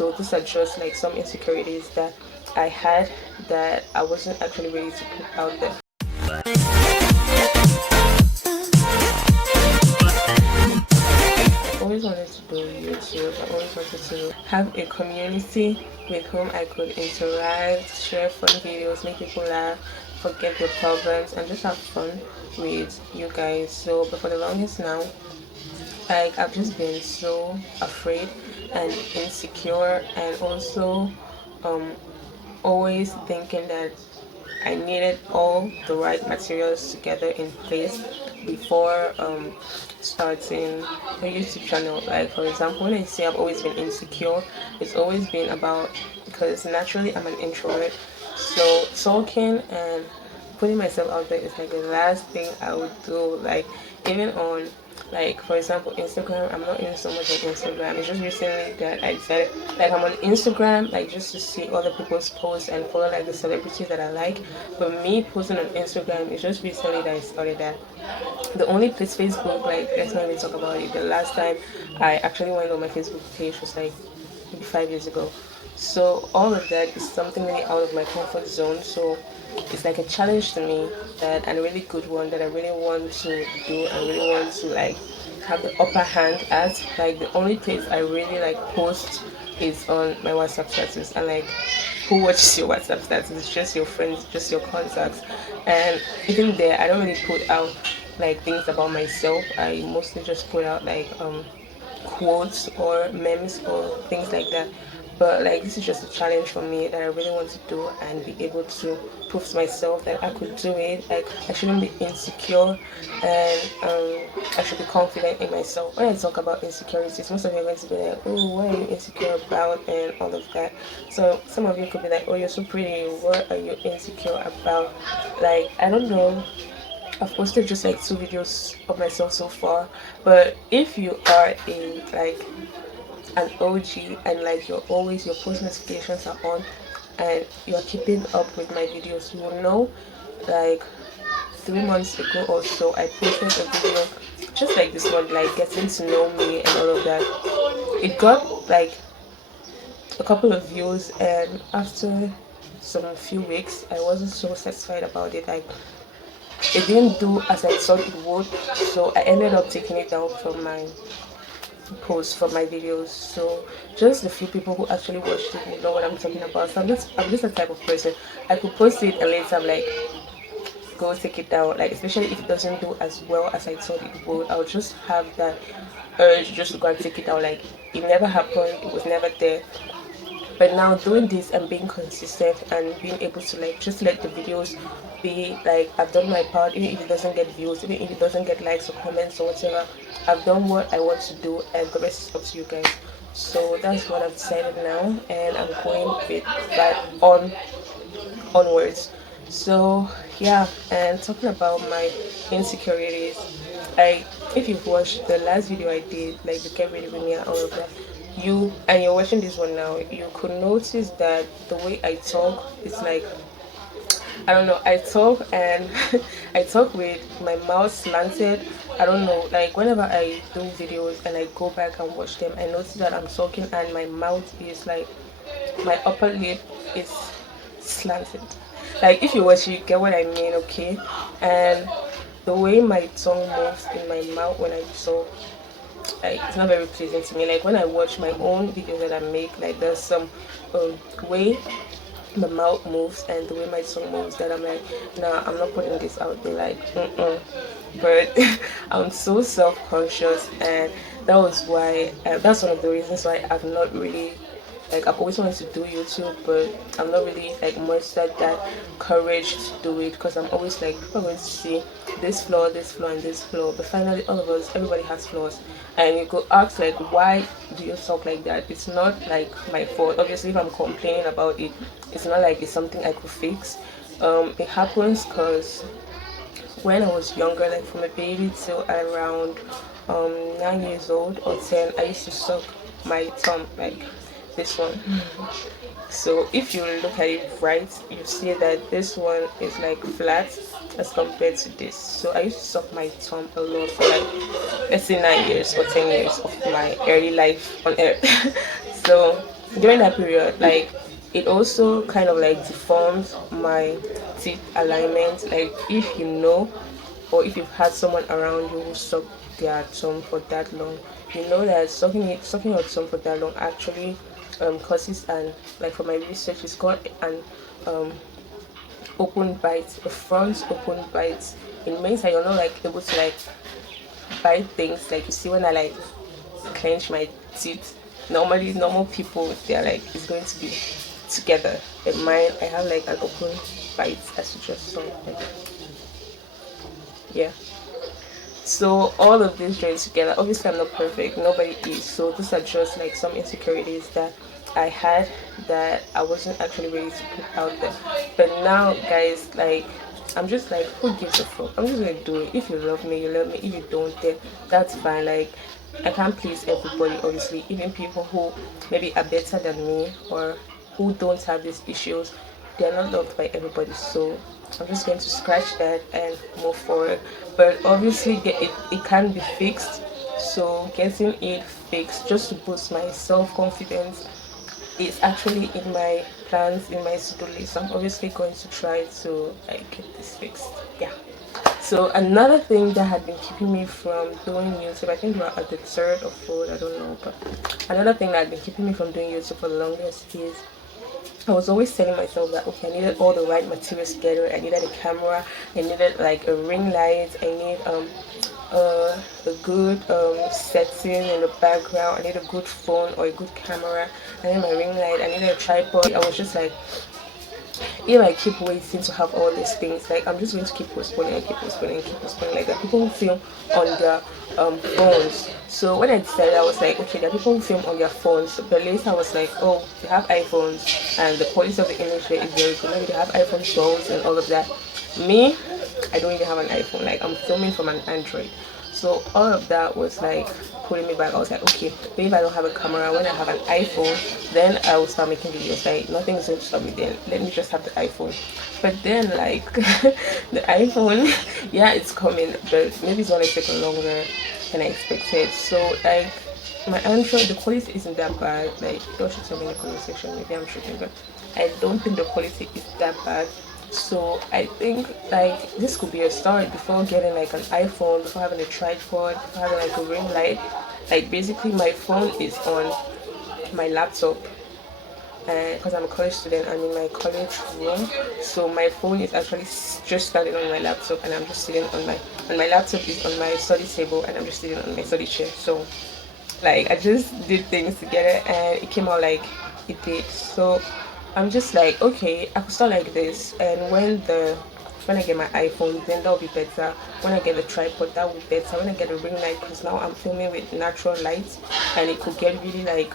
So these are just like some insecurities that I had that I wasn't actually ready to put out there. I always wanted to do YouTube. I always wanted to have a community with whom I could interact, share fun videos, make people laugh, forget their problems, and just have fun with you guys. So, but for the longest now, like I've just been so afraid and insecure, and also um always thinking that I needed all the right materials together in place before starting a YouTube channel. Like for example, when I say I've always been insecure, it's always been about, because naturally I'm an introvert, so talking and putting myself out there is like the last thing I would do. Like even on, like for example, Instagram, I'm not even so much on Instagram. It's just recently that I decided, like I'm on Instagram like just to see other people's posts and follow like the celebrities that I like. But me posting on Instagram is just recently that I started that. The only place, Facebook, like let's not even talk about it. The last time I actually went on my Facebook page was like maybe 5 years ago. So all of that is something really out of my comfort zone. So it's like a challenge to me, that, and a really good one that I really want to do and really want to like have the upper hand at. Like the only place I really like post is on my WhatsApp status, and like who watches your WhatsApp status? It's just your friends, just your contacts. And even there I don't really put out like things about myself. I mostly just put out like quotes or memes or things like that. But like this is just a challenge for me that I really want to do and be able to prove to myself that I could do it. Like I shouldn't be insecure, and I should be confident in myself. When I talk about insecurities, most of you are going to be like, oh, what are you insecure about and all of that. So some of you could be like, oh, you're so pretty, what are you insecure about? Like I don't know, I've posted just like 2 videos of myself so far. But if you are a like an OG and like your post notifications are on and you're keeping up with my videos, you will know like 3 months ago or so I posted a video just like this one, like getting to know me and all of that. It got like a couple of views, and after some few weeks I wasn't so satisfied about it. Like it didn't do as I thought it would, so I ended up taking it down from my posts, from my videos. So just the few people who actually watched it will know what I'm talking about. So I'm just the type of person, I could post it and later I'm like, go take it down. Like especially if it doesn't do as well as I thought it would, I'll just have that urge just to go and take it down. Like it never happened, it was never there. But now doing this and being consistent and being able to like just let the videos be like, I've done my part, even if it doesn't get views, even if it doesn't get likes or comments or whatever, I've done what I want to do, and the rest is up to you guys. So that's what I've decided now, and I'm going with that onwards. So yeah, and talking about my insecurities, I if you've watched the last video I did, like the get ready with me and all of that, you and you're watching this one now, you could notice that the way I talk is like, I don't know, I talk and I talk with my mouth slanted. I don't know, like whenever I do videos and I go back and watch them, I notice that I'm talking and my mouth is like, my upper lip is slanted. Like if you watch it, you get what I mean, okay? And the way my tongue moves in my mouth when I talk, like it's not very pleasing to me. Like when I watch my own videos that I make, like there's some way my mouth moves and the way my tongue moves that I'm like, nah, I'm not putting this out there, like but I'm so self-conscious, and that was why that's one of the reasons why I've not really, like I've always wanted to do YouTube, but I'm not really like mustered that courage to do it, because I'm always like, people are going to see this flaw, this flaw, and this flaw. But finally, all of us, everybody has flaws, and you go ask like, why do you talk like that? It's not like my fault. Obviously, if I'm complaining about it, it's not like it's something I could fix. It happens because when I was younger, like from a baby till around 9 years old or 10, I used to suck my thumb like this one. So if you look at it right, you see that this one is like flat as compared to this. So I used to suck my thumb a lot for like, let's say 9 years or 10 years of my early life on earth. So during that period, like it also kind of like deformed my teeth alignment. Like if you know, or if you've had someone around you who sucked their tongue for that long, you know that sucking your tongue for that long actually causes an, like for my research, it's called an um open bite, a front open bite. It means that you're not like able to like bite things. Like you see when I like clench my teeth. Normally, normal people, they're like, it's going to be together. In mine, I have like an open bite, as you just saw. Like, yeah. So all of this joined together. Obviously, I'm not perfect. Nobody is. So these are just like some insecurities that I had that I wasn't actually ready to put out there. But now, guys, like I'm just like, who gives a fuck? I'm just gonna do it. If you love me, you love me. If you don't, then that's fine. Like I can't please everybody, obviously. Even people who maybe are better than me or who don't have these issues, they're not loved by everybody. So I'm just going to scratch that and move forward. But obviously, it can be fixed. So getting it fixed just to boost my self confidence is actually in my plans, in my to-do list. I'm obviously going to try to like get this fixed. Yeah. So another thing that had been keeping me from doing YouTube, I think we're at the third or fourth, I don't know, but another thing that had been keeping me from doing YouTube for the longest is I was always telling myself that okay, I needed all the right materials together. I needed a camera, I needed like a ring light, I need a good setting in the background, I need a good phone or a good camera, I need my ring light, I needed a tripod. I was just like, if I keep waiting to have all these things, like I'm just going to keep postponing and keep postponing and keep postponing like that. People who film on their phones. So when I decided, I was like, okay, there are people who film on their phones. But later I was like, oh, they have iPhones and the quality of the image there is very good. Maybe they have iPhone 12s and all of that. Me, I don't even have an iPhone. Like I'm filming from an Android. So all of that was like putting me back. I was like, okay, maybe if I don't have a camera, when I have an iPhone, then I will start making videos. Like nothing's going to stop me then. Let me just have the iPhone. But then like the iPhone, yeah, it's coming, but maybe it's gonna take longer than I expected. So like my Android, the quality isn't that bad. Like don't should tell me in the comment section, maybe I'm shooting, but I don't think the quality is that bad. So I think like this could be a start before getting like an iPhone, before having a tripod, before having like a ring light. Like basically my phone is on my laptop because I'm a college student. I'm in my college room, so my phone is actually just starting on my laptop, and I'm just sitting on my laptop is on my study table, and I'm just sitting on my study chair. So like I just did things together, and it came out like it did. So I'm just like, okay, I could start like this, and when I get my iPhone, then that'll be better. When I get the tripod, that will be better. When I get a ring light, because now I'm filming with natural lights, and it could get really like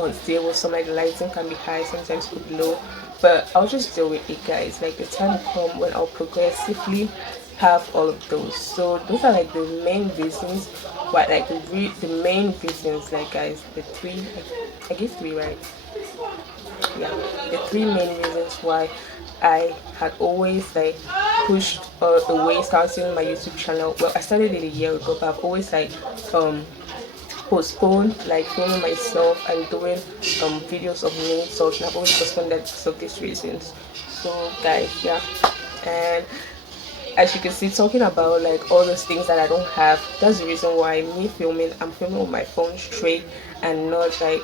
unstable. Some like the lighting can be high, sometimes it could be low. But I'll just deal with it, guys. Like the time will come when I'll progressively have all of those. So those are like the main reasons why, like the main reasons, like guys, the three. I gave three, right? Yeah, the three main reasons why I had always like pushed away starting my YouTube channel. Well, I started it a year ago, but I've always like postponed like filming myself and doing videos of me. So I've always postponed that because of these reasons. So guys, yeah, and as you can see, talking about like all those things that I don't have, that's the reason why I'm filming with my phone straight and not like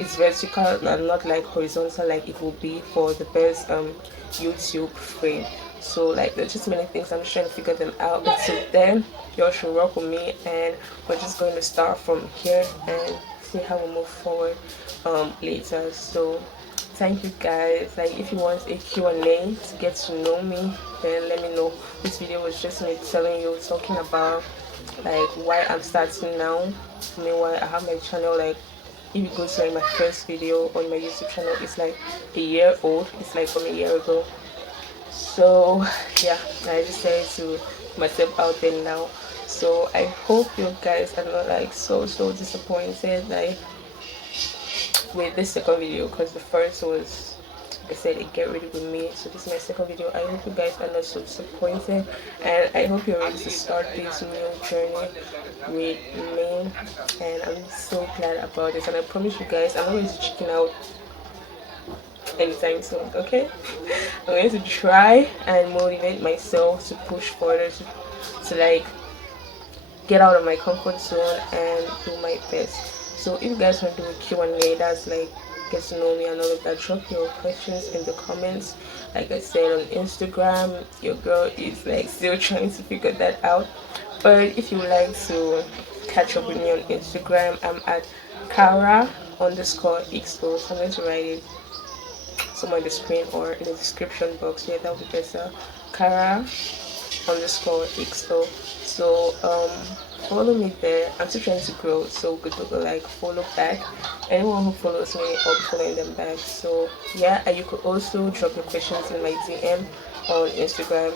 it's vertical and not like horizontal like it will be for the best YouTube frame. So like there's just many things, I'm just trying to figure them out. Until then, y'all should work with me, and we're just going to start from here and see how we move forward later. So thank you guys. Like if you want a Q&A to get to know me, then let me know. This video was just me telling you, talking about like why I'm starting now. Meanwhile, I have my channel, like if you go to like my first video on my YouTube channel, it's like a year old. It's like from a year ago. So yeah, I just decided to put myself out there now. So I hope you guys are not like so disappointed like with this second video, because the first was I said it get ready with me. So this is my second video. I hope you guys are not so disappointed, and I hope you're ready to start this new journey with me. And I'm so glad about this, and I promise you guys I'm not going to chicken out anytime soon. Okay, I'm going to try and motivate myself to push further, to like get out of my comfort zone and do my best. So if you guys want to do a Q&A, that's like get to know me and all of that, drop your questions in the comments. Like I said, on Instagram, your girl is like still trying to figure that out. But if you would like to catch up with me on Instagram, I'm at Kara_XO. So I'm going to write it somewhere in the screen or in the description box. Yeah, that would be better. Kara_XO. So follow me there. I'm still trying to grow, so good to go like follow back. Anyone who follows me, I'll be following them back. So yeah, and you could also drop your questions in my DM on Instagram,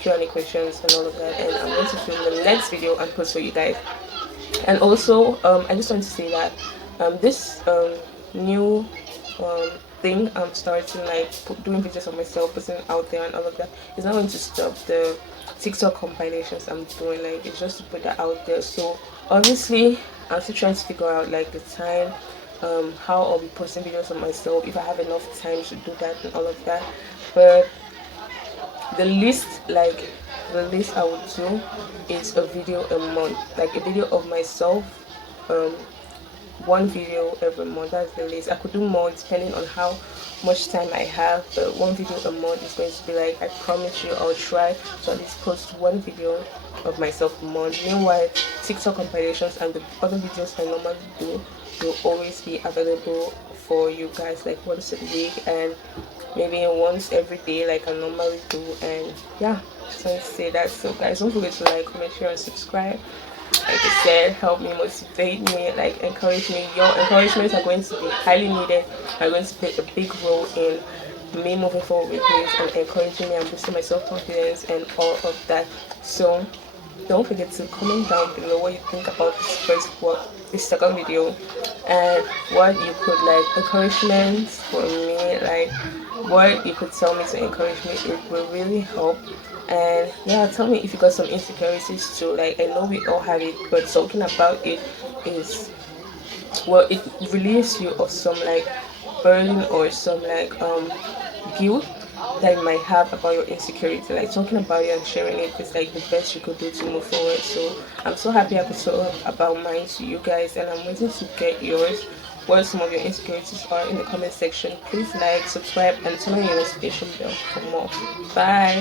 Q&A questions and all of that, and I'm going to film the next video and post for you guys. And also I just want to say that this new thing I'm starting, like doing videos of myself, putting out there and all of that, is not going to stop the TikTok compilations I'm doing. Like it's just to put that out there. So obviously I'm still trying to figure out like the time, how I'll be posting videos of myself, if I have enough time to do that and all of that. But the least I would do is a video a month, like a video of myself, one video every month. That's the least. I could do more depending on how much time I have, but one video a month is going to be like, I promise you I'll try to at least post one video of myself a month. Meanwhile, TikTok compilations and the other videos I normally do will always be available for you guys, like once a week and maybe once every day like I normally do. And yeah, just want to say that. So guys, don't forget to like, comment, share and subscribe. Like I said, help me, motivate me, like encourage me. Your encouragements are going to be highly needed, are going to play a big role in me moving forward with this and encouraging me and boosting my self-confidence and all of that. So don't forget to comment down below what you think about this second video, and what you could like encouragements for me, like what you could tell me to encourage me. It will really help. And yeah, tell me if you got some insecurities too. Like I know we all have it, but talking about it is, well, it relieves you of some like burden or some like guilt that you might have about your insecurity. Like talking about it and sharing it is like the best you could do to move forward. So I'm so happy I could talk about mine to you guys, and I'm waiting to get yours. What some of your insecurities are in the comment section. Please like, subscribe and turn on your notification bell for more. Bye.